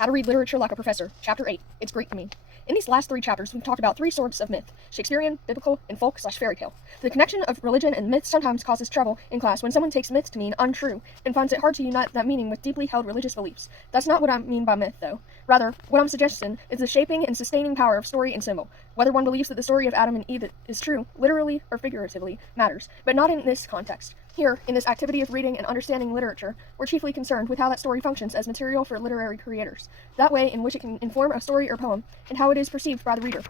How to Read Literature Like a Professor, Chapter 8, It's Greek to Me. In these last 3 chapters, we've talked about 3 sorts of myth: Shakespearean, biblical, and folk/fairy tale. The connection of religion and myth sometimes causes trouble in class when someone takes myth to mean untrue and finds it hard to unite that meaning with deeply held religious beliefs. That's not what I mean by myth, though. Rather, what I'm suggesting is the shaping and sustaining power of story and symbol. Whether one believes that the story of Adam and Eve is true, literally or figuratively, matters, but not in this context. Here, in this activity of reading and understanding literature, we're chiefly concerned with how that story functions as material for literary creators, that way in which it can inform a story or poem, and how it is perceived by the reader.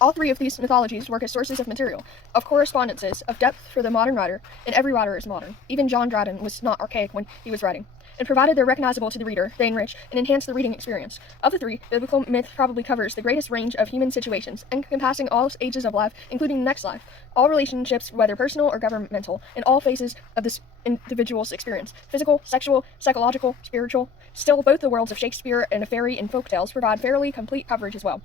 All 3 of these mythologies work as sources of material, of correspondences, of depth for the modern writer, and every writer is modern. Even John Dryden was not archaic when he was writing. And provided they're recognizable to the reader, they enrich and enhance the reading experience. Of the 3, biblical myth probably covers the greatest range of human situations, encompassing all ages of life, including the next life, all relationships, whether personal or governmental, and all phases of this individual's experience: physical, sexual, psychological, spiritual. Still, both the worlds of Shakespeare and fairy and folk tales provide fairly complete coverage as well.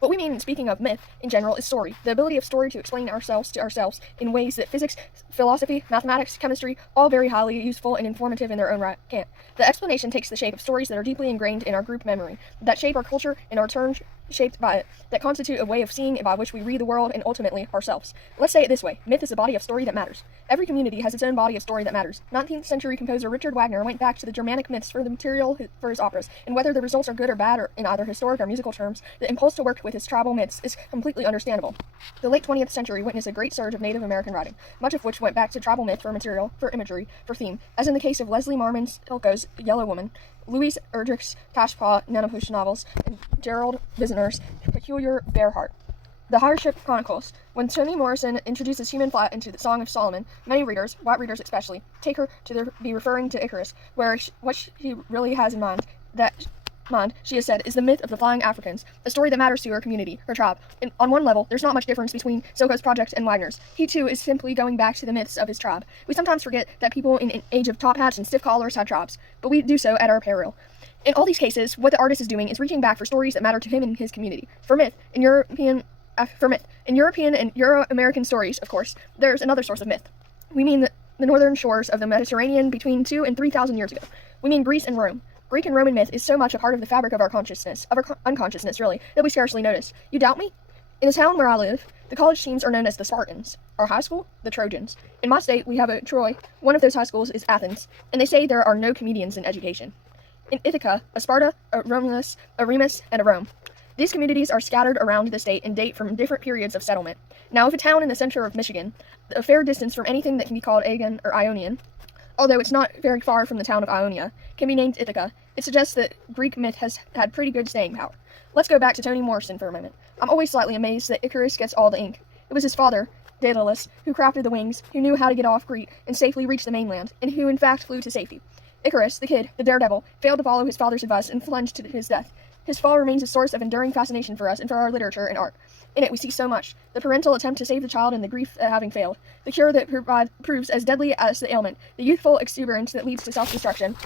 What we mean in speaking of myth, in general, is story, the ability of story to explain ourselves to ourselves in ways that physics, philosophy, mathematics, chemistry, all very highly useful and informative in their own right, can't. The explanation takes the shape of stories that are deeply ingrained in our group memory, that shape our culture and are turned shaped by it, that constitute a way of seeing by which we read the world and ultimately ourselves. Let's say it this way: myth is a body of story that matters. Every community has its own body of story that matters. 19th century composer Richard Wagner went back to the Germanic myths for the material for his operas, and whether the results are good or bad or in either historic or musical terms, the impulse to work with his tribal myths is completely understandable. The late 20th century witnessed a great surge of Native American writing, much of which went back to tribal myth for material, for imagery, for theme, as in the case of Leslie Marmon's Hilco's Yellow Woman, Louise Erdrich's Cashpaw Nanapush novels, and Gerald Wisner's Peculiar Bear Heart. The Hardship Chronicles. When Toni Morrison introduces human flight into the Song of Solomon, many readers, white readers especially, take her to be referring to Icarus, where what she really has in mind, she has said, is the myth of the flying Africans, a story that matters to her community, her tribe. And on one level, there's not much difference between Silko's project and Wagner's. He, too, is simply going back to the myths of his tribe. We sometimes forget that people in an age of top hats and stiff collars had tribes, but we do so at our peril. In all these cases, what the artist is doing is reaching back for stories that matter to him and his community. For European and Euro-American stories, of course, there's another source of myth. We mean the northern shores of the Mediterranean between 2,000 and 3,000 years ago. We mean Greece and Rome. Greek and Roman myth is so much a part of the fabric of our consciousness, of our unconsciousness, really, that we scarcely notice. You doubt me? In the town where I live, the college teams are known as the Spartans. Our high school, the Trojans. In my state, we have a Troy. One of those high schools is Athens, and they say there are no comedians in education. In Ithaca, a Sparta, a Romulus, a Remus, and a Rome. These communities are scattered around the state and date from different periods of settlement. Now, if a town in the center of Michigan, a fair distance from anything that can be called Aegean or Ionian, although it's not very far from the town of Ionia, can be named Ithaca, it suggests that Greek myth has had pretty good staying power. Let's go back to Toni Morrison for a moment. I'm always slightly amazed that Icarus gets all the ink. It was his father, Daedalus, who crafted the wings, who knew how to get off Crete and safely reach the mainland, and who in fact flew to safety. Icarus, the kid, the daredevil, failed to follow his father's advice and plunged to his death. His fall remains a source of enduring fascination for us and for our literature and art. In it we see so much: the parental attempt to save the child and the grief at having failed, the cure that proves as deadly as the ailment, the youthful exuberance that leads to self-destruction,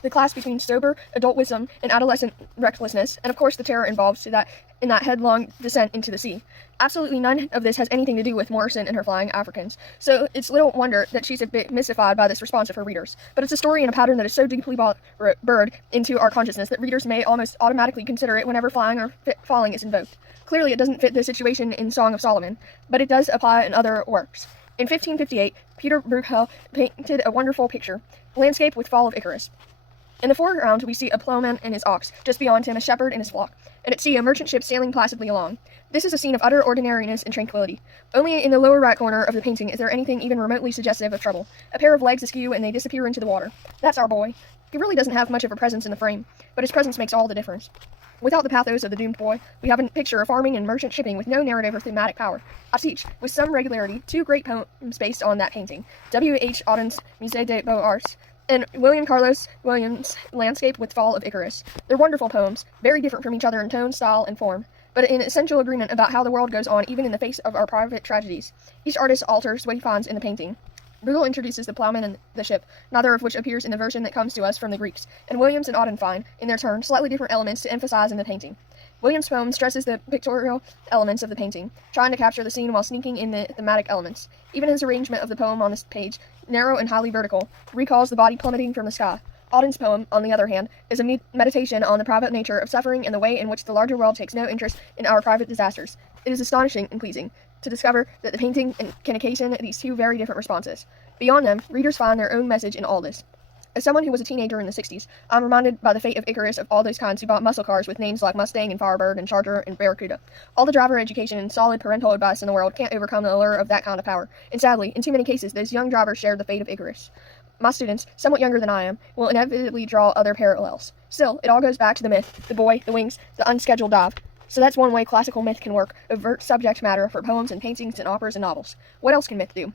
the clash between sober adult wisdom and adolescent recklessness, and of course the terror involved in that headlong descent into the sea. Absolutely none of this has anything to do with Morrison and her flying Africans, so it's little wonder that she's a bit mystified by this response of her readers. But it's a story and a pattern that is so deeply burrowed into our consciousness that readers may almost automatically consider it whenever flying or falling is invoked. Clearly it doesn't fit the situation in Song of Solomon, but it does apply in other works. In 1558, Peter Bruegel painted a wonderful picture, landscape with fall of Icarus. In the foreground, we see a plowman and his ox, just beyond him a shepherd and his flock, and at sea a merchant ship sailing placidly along. This is a scene of utter ordinariness and tranquility. Only in the lower right corner of the painting is there anything even remotely suggestive of trouble. A pair of legs askew and they disappear into the water. That's our boy. He really doesn't have much of a presence in the frame, but his presence makes all the difference. Without the pathos of the doomed boy, we have a picture of farming and merchant shipping with no narrative or thematic power. I teach, with some regularity, 2 great poems based on that painting: W. H. Auden's Musée des Beaux-Arts and William Carlos Williams' Landscape with Fall of Icarus. They're wonderful poems, very different from each other in tone, style, and form, but in essential agreement about how the world goes on even in the face of our private tragedies. Each artist alters what he finds in the painting. Bruegel introduces the plowman and the ship, neither of which appears in the version that comes to us from the Greeks, and Williams and Auden find, in their turn, slightly different elements to emphasize in the painting. Williams' poem stresses the pictorial elements of the painting, trying to capture the scene while sneaking in the thematic elements. Even his arrangement of the poem on this page, narrow and highly vertical, recalls the body plummeting from the sky. Auden's poem, on the other hand, is a meditation on the private nature of suffering and the way in which the larger world takes no interest in our private disasters. It is astonishing and pleasing to discover that the painting can occasion these two very different responses. Beyond them, readers find their own message in all this. As someone who was a teenager in the 60s, I'm reminded by the fate of Icarus of all those kinds who bought muscle cars with names like Mustang and Firebird and Charger and Barracuda. All the driver education and solid parental advice in the world can't overcome the allure of that kind of power, and sadly, in too many cases, those young drivers shared the fate of Icarus. My students, somewhat younger than I am, will inevitably draw other parallels. Still, it all goes back to the myth, the boy, the wings, the unscheduled dive. So that's one way classical myth can work, overt subject matter for poems and paintings and operas and novels. What else can myth do?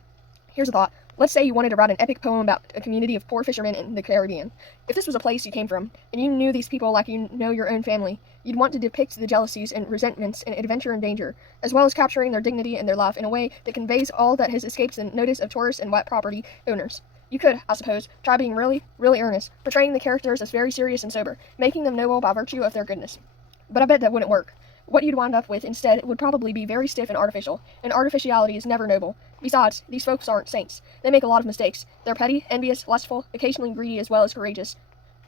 Here's a thought. Let's say you wanted to write an epic poem about a community of poor fishermen in the Caribbean. If this was a place you came from, and you knew these people like you know your own family, you'd want to depict the jealousies and resentments and adventure and danger, as well as capturing their dignity and their life in a way that conveys all that has escaped the notice of tourists and wet property owners. You could, I suppose, try being really, really earnest, portraying the characters as very serious and sober, making them noble by virtue of their goodness. But I bet that wouldn't work. What you'd wind up with instead would probably be very stiff and artificial, and artificiality is never noble. Besides, these folks aren't saints. They make a lot of mistakes. They're petty, envious, lustful, occasionally greedy as well as courageous.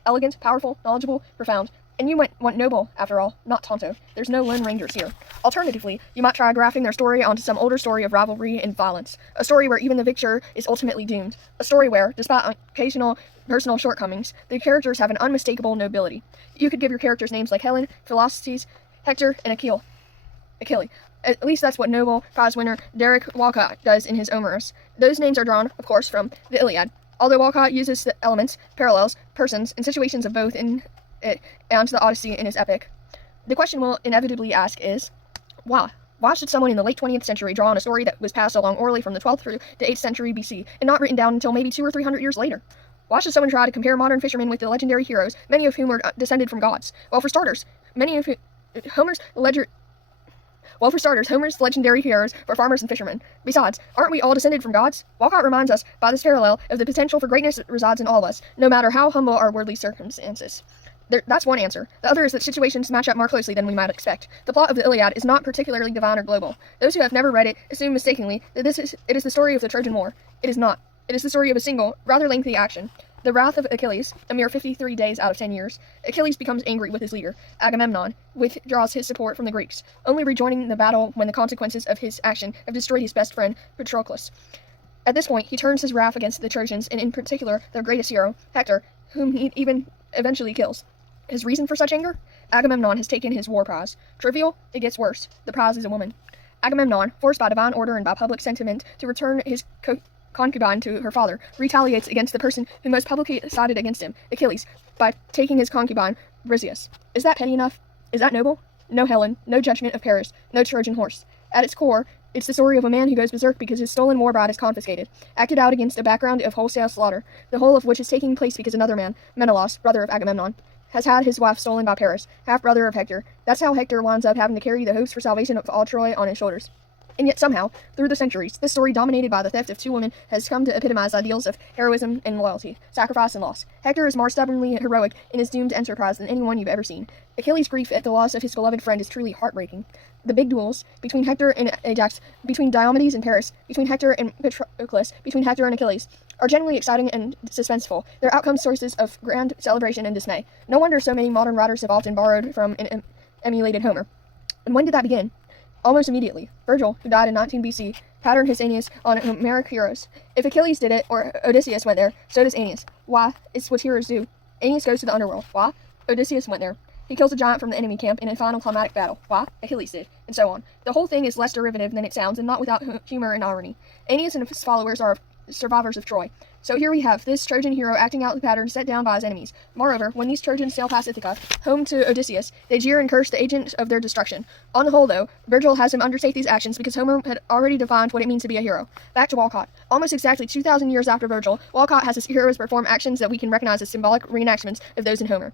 Elegant, powerful, knowledgeable, profound. And you might want noble, after all, not Tonto. There's no Lone Rangers here. Alternatively, you might try grafting their story onto some older story of rivalry and violence. A story where even the victor is ultimately doomed. A story where, despite occasional personal shortcomings, the characters have an unmistakable nobility. You could give your characters names like Helen, Philoctetes, Hector, and Achilles. At least that's what Nobel Prize winner Derek Walcott does in his Homeric. Those names are drawn, of course, from the Iliad, although Walcott uses the elements, parallels, persons, and situations of both in it and the Odyssey in his epic. The question we'll inevitably ask is, why? Why should someone in the late 20th century draw on a story that was passed along orally from the 12th through the 8th century BC and not written down until maybe 200 or 300 years later? Why should someone try to compare modern fishermen with the legendary heroes, many of whom were descended from gods? Well, for starters, Homer's legendary heroes were farmers and fishermen. Besides, aren't we all descended from gods? Walcott reminds us by this parallel of the potential for greatness that resides in all of us, no matter how humble our worldly circumstances. That's one answer. The other is that situations match up more closely than we might expect. The plot of the Iliad is not particularly divine or global. Those who have never read it assume mistakenly that it is the story of the Trojan War. It is not. It is the story of a single, rather lengthy action. The wrath of Achilles, a mere 53 days out of 10 years, Achilles becomes angry with his leader, Agamemnon, withdraws his support from the Greeks, only rejoining the battle when the consequences of his action have destroyed his best friend, Patroclus. At this point, he turns his wrath against the Trojans, and in particular, their greatest hero, Hector, whom he even eventually kills. His reason for such anger? Agamemnon has taken his war prize. Trivial? It gets worse. The prize is a woman. Agamemnon, forced by divine order and by public sentiment to return his concubine to her father, retaliates against the person who most publicly sided against him, Achilles, by taking his concubine, Briseis. Is that petty enough? Is that noble? No Helen, no judgment of Paris, no Trojan horse. At its core, it's the story of a man who goes berserk because his stolen war bride is confiscated, acted out against a background of wholesale slaughter, the whole of which is taking place because another man, Menelaus, brother of Agamemnon, has had his wife stolen by Paris, half-brother of Hector. That's how Hector winds up having to carry the hopes for salvation of all Troy on his shoulders. And yet somehow, through the centuries, this story dominated by the theft of two women has come to epitomize ideals of heroism and loyalty, sacrifice and loss. Hector is more stubbornly heroic in his doomed enterprise than anyone you've ever seen. Achilles' grief at the loss of his beloved friend is truly heartbreaking. The big duels, between Hector and Ajax, between Diomedes and Paris, between Hector and Patroclus, between Hector and Achilles, are generally exciting and suspenseful, their outcomes sources of grand celebration and dismay. No wonder so many modern writers have often borrowed from and emulated Homer. And when did that begin? Almost immediately. Virgil, who died in 19 BC, patterned his Aeneas on Homeric heroes. If Achilles did it, or Odysseus went there, so does Aeneas. Why? It's what heroes do. Aeneas goes to the underworld. Why? Odysseus went there. He kills a giant from the enemy camp in a final climatic battle. Why? Achilles did. And so on. The whole thing is less derivative than it sounds, and not without humor and irony. Aeneas and his followers are survivors of Troy. So here we have this Trojan hero acting out the pattern set down by his enemies. Moreover, when these Trojans sail past Ithaca, home to Odysseus, they jeer and curse the agent of their destruction. On the whole, though, Virgil has him undertake these actions because Homer had already defined what it means to be a hero. Back to Walcott. Almost exactly 2,000 years after Virgil, Walcott has his heroes perform actions that we can recognize as symbolic reenactments of those in Homer.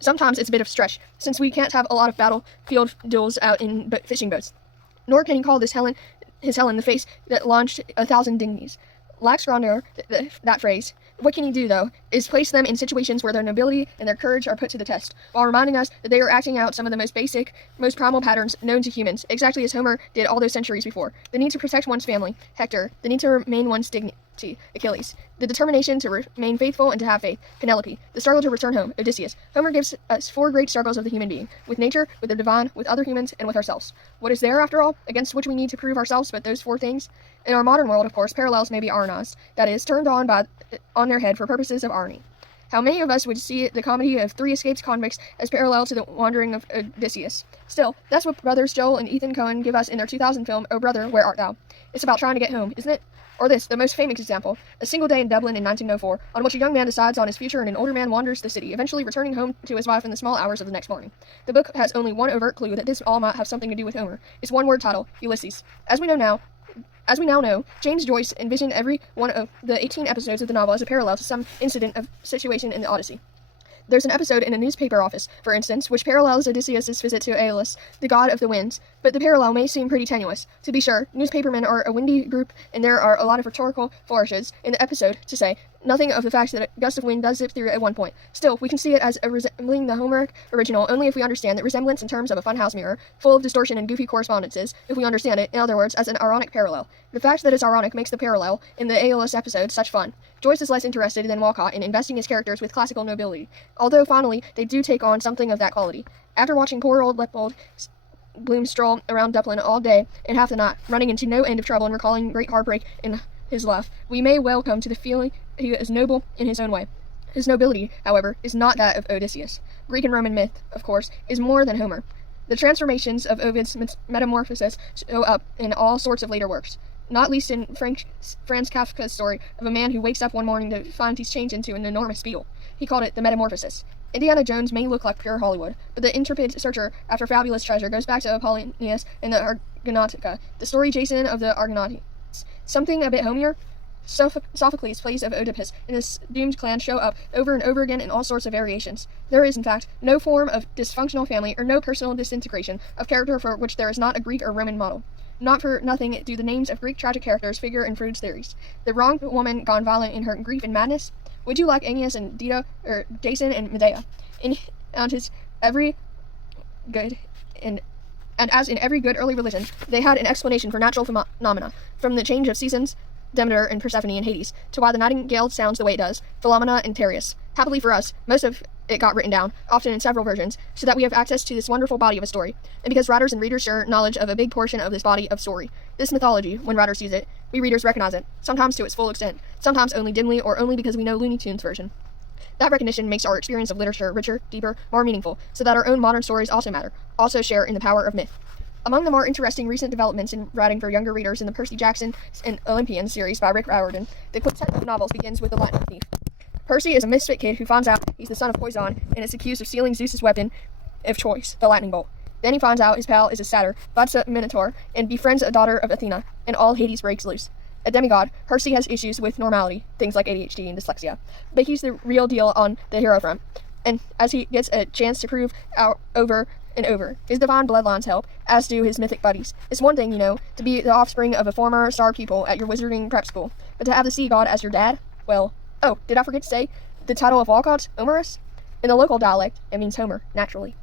Sometimes it's a bit of stretch, since we can't have a lot of battlefield duels out in fishing boats. Nor can he call his Helen the face that launched 1,000 dignities. Lax grandeur, that phrase. What can he do, though, is place them in situations where their nobility and their courage are put to the test, while reminding us that they are acting out some of the most basic, most primal patterns known to humans, exactly as Homer did all those centuries before. The need to protect one's family, Hector, the need to maintain one's loyalty, Achilles. The determination to remain faithful and to have faith, Penelope. The struggle to return home, Odysseus. Homer gives us 4 great struggles of the human being, with nature, with the divine, with other humans, and with ourselves. What is there, after all, against which we need to prove ourselves but those 4 things? In our modern world, of course, parallels may be ironized, that is, turned on their head for purposes of irony. How many of us would see the comedy of 3 escaped convicts as parallel to the wandering of Odysseus? Still, that's what brothers Joel and Ethan Coen give us in their 2000 film, Oh Brother, Where Art Thou? It's about trying to get home, isn't it? Or this, the most famous example, a single day in Dublin in 1904, on which a young man decides on his future and an older man wanders the city, eventually returning home to his wife in the small hours of the next morning. The book has only one overt clue that this all might have something to do with Homer. Its one-word title, Ulysses. As we now know, James Joyce envisioned every one of the 18 episodes of the novel as a parallel to some incident of situation in the Odyssey. There's an episode in a newspaper office, for instance, which parallels Odysseus' visit to Aeolus, the god of the winds, but the parallel may seem pretty tenuous. To be sure, newspapermen are a windy group, and there are a lot of rhetorical flourishes in the episode to say nothing of the fact that a gust of wind does zip through at one point. Still, we can see it as resembling the Homeric original only if we understand that resemblance in terms of a funhouse mirror, full of distortion and goofy correspondences, if we understand it, in other words, as an ironic parallel. The fact that it's ironic makes the parallel in the Aeolus episode such fun. Joyce is less interested than Walcott in investing his characters with classical nobility, although finally they do take on something of that quality. After watching poor old Leopold Bloom stroll around Dublin all day and half the night, running into no end of trouble and recalling great heartbreak in his life, we may well come to the feeling he is noble in his own way. His nobility, however, is not that of Odysseus. Greek and Roman myth, of course, is more than Homer. The transformations of Ovid's metamorphosis show up in all sorts of later works, not least in Franz Kafka's story of a man who wakes up one morning to find he's changed into an enormous beetle. He called it the Metamorphosis. Indiana Jones may look like pure Hollywood, but the intrepid searcher after fabulous treasure goes back to Apollonius and the Argonautica, the story Jason of the Argonauts. Something a bit homier? Sophocles' plays of Oedipus and his doomed clan show up over and over again in all sorts of variations. There is, in fact, no form of dysfunctional family or no personal disintegration of character for which there is not a Greek or Roman model. Not for nothing do the names of Greek tragic characters figure in Freud's theories. The wronged woman gone violent in her grief and madness? Would you like Aeneas and Dido, or Jason and Medea? And as in every good early religion, they had an explanation for natural phenomena, from the change of seasons, Demeter and Persephone in Hades, to why the nightingale sounds the way it does, Philomena and Tereus. Happily for us, most of it got written down, often in several versions, so that we have access to this wonderful body of a story, and because writers and readers share knowledge of a big portion of this body of story. This mythology, when writers use it, we readers recognize it, sometimes to its full extent, sometimes only dimly or only because we know Looney Tunes version. That recognition makes our experience of literature richer, deeper, more meaningful, so that our own modern stories also matter, also share in the power of myth. Among the more interesting recent developments in writing for younger readers in the Percy Jackson and Olympian series by Rick Riordan, the quintet of novels begins with the Lightning Thief. Percy is a misfit kid who finds out he's the son of Poison and is accused of stealing Zeus's weapon of choice, the lightning bolt. Then he finds out his pal is a satyr, fights a minotaur, and befriends a daughter of Athena, and all Hades breaks loose. A demigod, Percy has issues with normality, things like ADHD and dyslexia, but he's the real deal on the hero front, and as he gets a chance to prove out over and over, his divine bloodlines help, as do his mythic buddies. It's one thing, to be the offspring of a former star pupil at your wizarding prep school, but to have the sea god as your dad? Well, oh, did I forget to say, the title of Walcott's, Homerus? In the local dialect, it means Homer, naturally.